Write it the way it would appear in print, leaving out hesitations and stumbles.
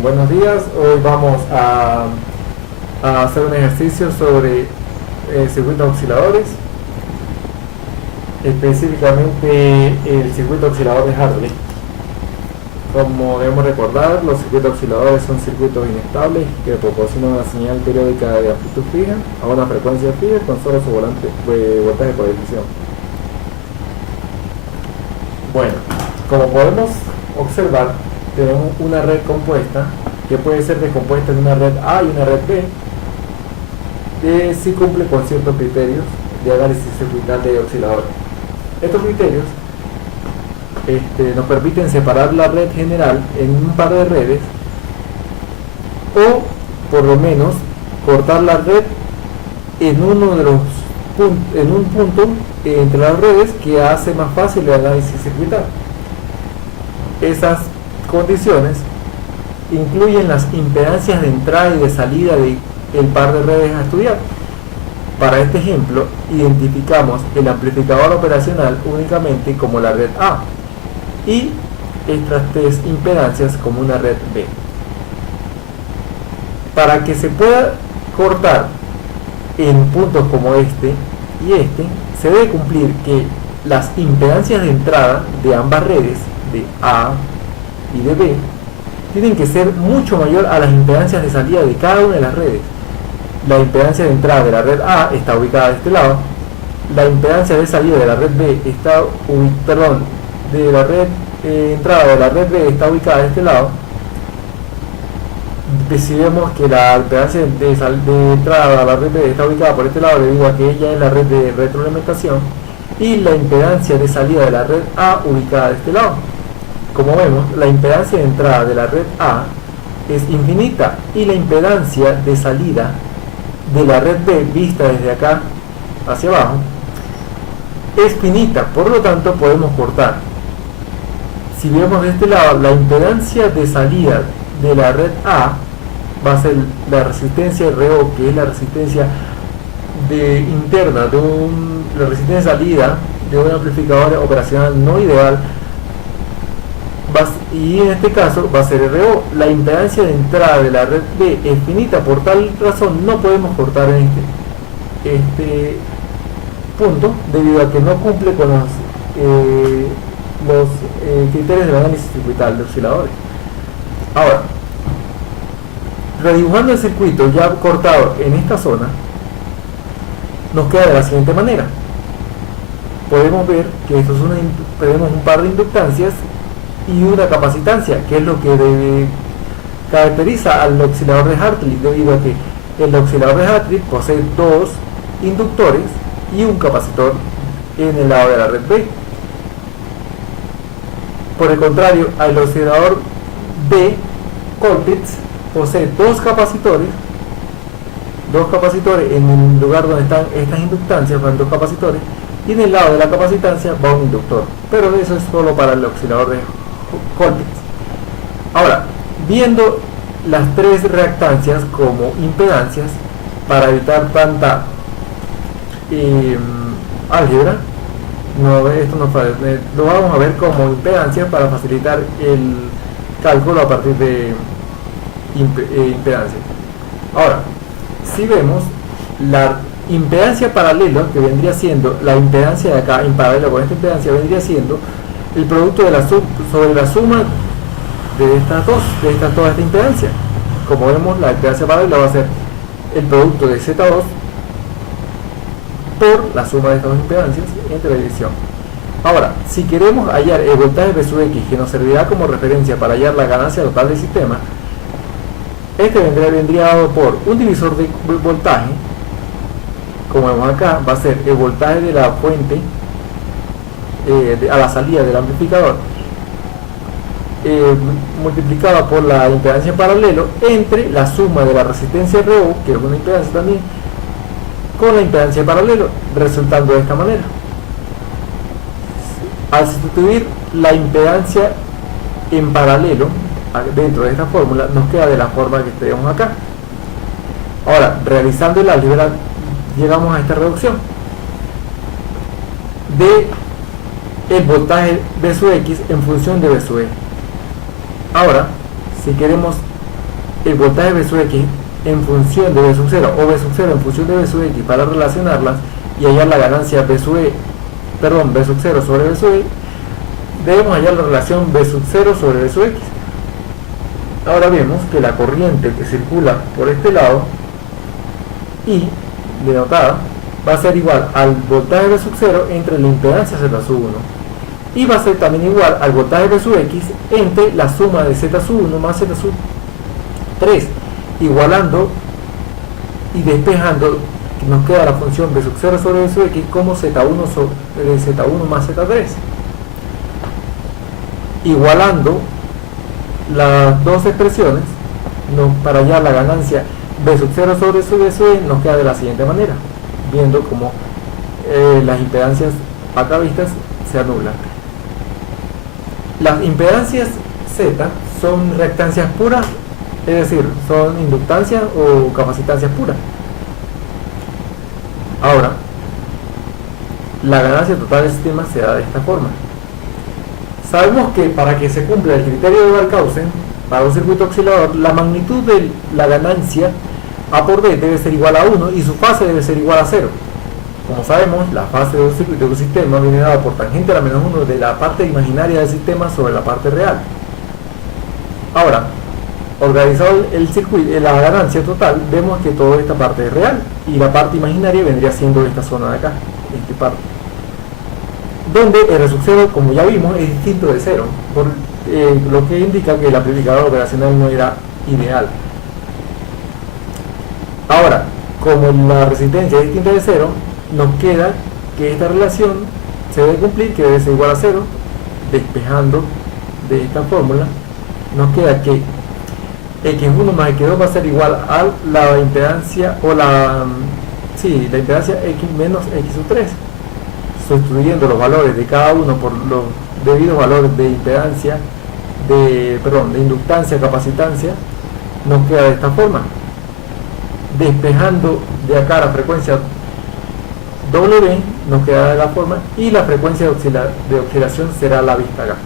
Buenos días, hoy vamos a hacer un ejercicio sobre circuitos osciladores, específicamente el circuito oscilador de Hartley. Como debemos recordar, los circuitos osciladores son circuitos inestables que proporcionan una señal periódica de amplitud fija a una frecuencia fija con solo su voltaje por decisión. Bueno, como podemos observar, tenemos una red compuesta que puede ser descompuesta en una red A y una red B, que sí cumple con ciertos criterios de análisis circuital de osciladores. Estos criterios nos permiten separar la red general en un par de redes, o por lo menos cortar la red en un punto entre las redes que hace más fácil el análisis circuital. Esas condiciones incluyen las impedancias de entrada y de salida del par de redes a estudiar. Para este ejemplo, identificamos el amplificador operacional únicamente como la red A y estas tres impedancias como una red B. Para que se pueda cortar en puntos como este y este, se debe cumplir que las impedancias de entrada de ambas redes, de A y de B, tienen que ser mucho mayor a las impedancias de salida de cada una de las redes. La impedancia de entrada de la red A está ubicada de este lado, la impedancia de salida de la red B está de la red entrada de la red B está ubicada de este lado. Si vemos que la impedancia de entrada a la red B está ubicada por este lado debido a que ella es la red de retroalimentación, y la impedancia de salida de la red A ubicada de este lado. Como vemos, la impedancia de entrada de la red A es infinita y la impedancia de salida de la red B, vista desde acá hacia abajo, es finita, por lo tanto podemos cortar. Si vemos de este lado, la impedancia de salida de la red A va a ser la resistencia RO, que es la resistencia interna la resistencia de salida de un amplificador operacional no ideal, y en este caso va a ser RO. La impedancia de entrada de la red B es finita, por tal razón no podemos cortar en este punto debido a que no cumple con los criterios del análisis circuital de osciladores. Ahora, redibujando el circuito ya cortado en esta zona, nos queda de la siguiente manera. Podemos ver que esto tenemos un par de inductancias y una capacitancia, que es lo que caracteriza al oscilador de Hartley, debido a que el oscilador de Hartley posee dos inductores y un capacitor en el lado de la red B. Por el contrario, el oscilador B, Colpitts, posee dos capacitores en el lugar donde están estas inductancias, van dos capacitores, y en el lado de la capacitancia va un inductor, pero eso es solo para el oscilador de Colpitts. Ahora, viendo las tres reactancias como impedancias, para evitar tanta álgebra, lo vamos a ver como impedancia para facilitar el cálculo a partir de impedancia. Ahora, si vemos la impedancia paralela, que vendría siendo la impedancia de acá en paralelo con esta impedancia, vendría siendo el producto de sobre la suma de toda esta impedancia. Como vemos, la impedancia paralela va a ser el producto de Z2 por la suma de estas dos impedancias entre la división. Ahora, si queremos hallar el voltaje V sub X, que nos servirá como referencia para hallar la ganancia total del sistema, este vendría dado por un divisor de voltaje. Como vemos acá, va a ser el voltaje de la fuente a la salida del amplificador, multiplicado por la impedancia en paralelo entre la suma de la resistencia RO, que es una impedancia también, con la impedancia en paralelo, resultando de esta manera. Al sustituir la impedancia en paralelo dentro de esta fórmula, nos queda de la forma que tenemos acá. Ahora, realizando el álgebra, llegamos a esta reducción de el voltaje V sub X en función de V sub E. Ahora, si queremos el voltaje V sub X en función de V sub 0 o V sub 0 en función de V sub X para relacionarlas y hallar la ganancia V sub 0 sobre V sub E, debemos hallar la relación V sub 0 sobre V sub X. Ahora vemos que la corriente que circula por este lado, I, denotada, va a ser igual al voltaje V sub 0 entre la impedancia Z sub 1. Y va a ser también igual al voltaje V sub X entre la suma de Z sub 1 más Z sub 3, igualando y despejando, nos queda la función V sub 0 sobre V sub X como Z1 sobre Z1 más Z3. Igualando las dos expresiones, para hallar la ganancia V sub 0 sobre V sub E, nos queda de la siguiente manera, viendo como las impedancias acá vistas se anulan. Las impedancias Z son reactancias puras, es decir, son inductancias o capacitancias puras. Ahora, la ganancia total del sistema se da de esta forma. Sabemos que para que se cumpla el criterio de Barkhausen, para un circuito oscilador, la magnitud de la ganancia A por B debe ser igual a 1 y su fase debe ser igual a 0. Como sabemos, la fase de un circuito de un sistema viene dada por tangente a la menos 1 de la parte imaginaria del sistema sobre la parte real. Ahora, organizado el circuito, la ganancia total, vemos que toda esta parte es real y la parte imaginaria vendría siendo esta zona de acá, esta parte, donde R sub 0, como ya vimos, es distinto de 0, lo que indica que el amplificador operacional no era ideal. Ahora, como la resistencia es distinta de 0, nos queda que esta relación se debe cumplir, que debe ser igual a 0, despejando de esta fórmula, nos queda que X1 más X2 va a ser igual a la impedancia, o la impedancia X menos X sub 3, sustituyendo los valores de cada uno por los debidos valores de impedancia, de inductancia, capacitancia, nos queda de esta forma, despejando de acá la frecuencia W, nos queda de la forma, y la frecuencia de oscilación será la vista acá.